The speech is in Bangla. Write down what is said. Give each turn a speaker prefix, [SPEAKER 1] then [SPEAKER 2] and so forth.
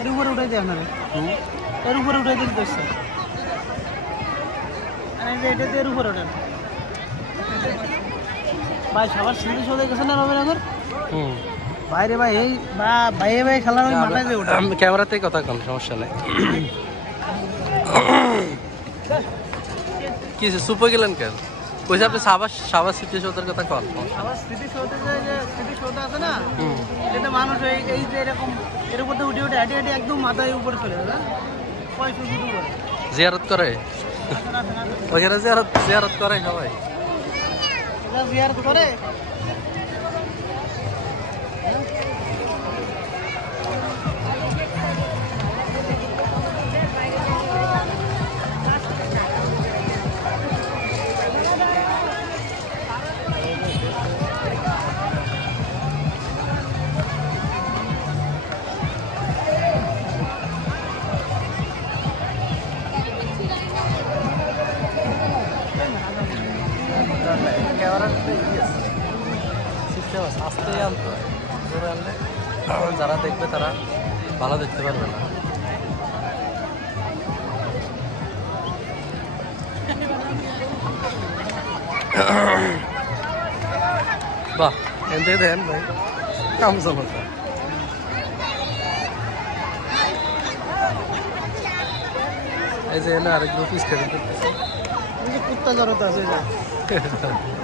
[SPEAKER 1] এর উপরে উঠাই দেয় আপনারা এর উপরে উঠাই দিন তো স্যার আর এই যে এটা এর উপরে ওঠেন ভাই সবার সিরিজ গেছে না রবিনগর
[SPEAKER 2] হুম।
[SPEAKER 1] বাইরে ভাই এই বা ভাইয়ে ভাই খেলার ওই মাথায় দিয়ে ওঠে
[SPEAKER 2] ক্যামেরাতেই কথা কম সমস্যা নেই। কি সুপে গেলেন কেন? কইছে আপনি সাবাস সাবাস সিটি শোদের কথা
[SPEAKER 1] আবার স্মৃতি যে স্মৃতি শোতে আছে না এটা মানুষ এই যে এরকম এর উপর উঠে উঠে হাঁটি হাঁটি একদম মাথায় উপরে চলে যাবে।
[SPEAKER 2] জিয়ারত করে। ওখানে জিয়ারত জিয়ারত করে সবাই
[SPEAKER 1] জিয়ারত করে?
[SPEAKER 2] ক্যামেরার সিস্টেম আছে। আস্তেই আনতে হয় জোরে আনলে যারা দেখবে তারা ভালো দেখতে পারবে না। বাহ দেন ভাই। কাম চলতে এই যে এনে আরেক গ্রুপ
[SPEAKER 1] এই যে কুত্তা জড়তা আছে Good.